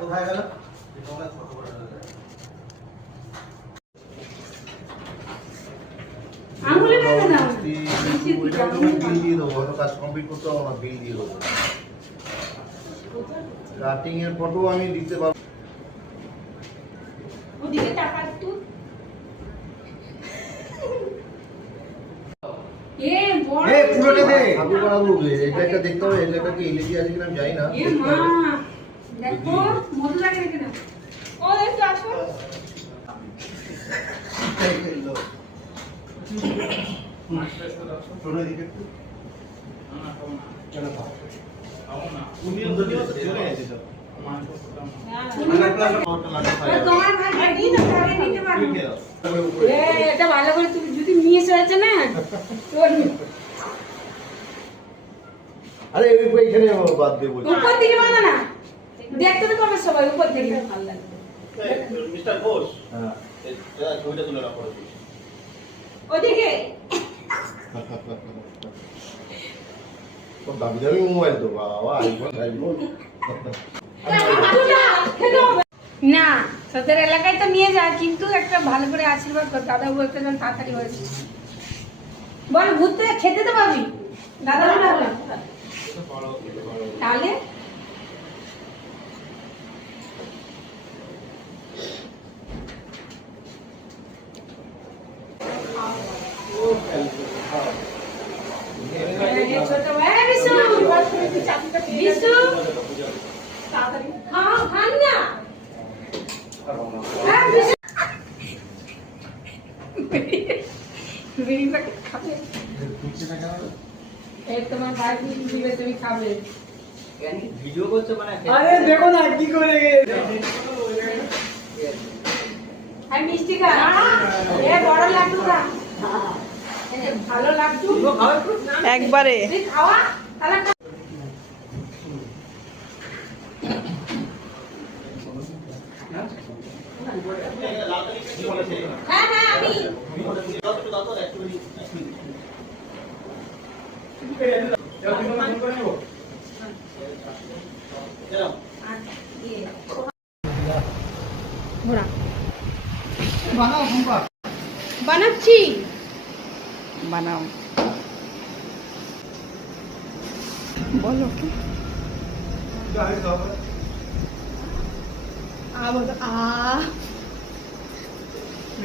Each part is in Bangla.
কোথায় গেল? আঙুলে টাকা দাও। বিল দিয়ে দেবো, কাজ কমপ্লিট করতে হবে না, বিল দিয়ে দেবো। কাটিং এর ফটো আমি দিতে পারবো। ওদিকে টাকা একটু। এ বড় এ পুরোটা দে। আবু বাবু এটা একটা দেখতে হবে, এটা কি এলইডি আছে কিনা আমি জানি না। এ মা দেখো মধু লাগে নাকি না? ও একটু আসো। শোনো এদিকে একটু। না খাবো না। কেন খাও? খাবো না। উনি তো চলে গেছে তো। মাংস খেলাম না। তোমার ভাই গাড়ি না করে নিতে পারো। এ এটা ভালো করে তুমি যদি মিস হয়েছে না তোর আরে এইখানে বাদ দিয়ে বলি। উপর দিকে বাঁধা না দেখতে তো পাবে সবাই উপর থেকে ভালো লাগবে মিস্টার ঘোষ, হ্যাঁ। এটা ছবিটা তুলে রাখো প্লিজ। ওদিকে তো দামি দামি মোবাইল তো বাবা, আইফোন আইফোন। না তোদের এলাকায় তো নিয়ে যা, কিন্তু একটা ভালো করে আশীর্বাদ কর দাদা বলতে যেন তাড়াতাড়ি হয়েছে বল ঘুরতে খেতে তো পাবি দাদা বলে তাহলে ছোট ভাই বিশু বিশু তাড়াতাড়ি খান না বিড়ি প্যাকেট খাবে এই তোমার ভাই বিড়ি দিবে তুমি খাবে ভিডিও করছে মানে আরে দেখো না কি করে আর মিষ্টি খা এ বড় লাড্ডু খা ভালো লাড্ডু একবারে তুই খাওয়া তাহলে হ্যাঁ হ্যাঁ আমি বানাচ্ছি বানাও বলো কি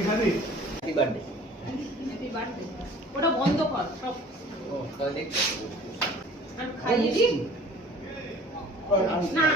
হ্যাপি বার্থডে। হ্যাপি বার্থডে ওটা বন্ধ কর সব ও তাহলে দেখতে আর খাইয়ে দি না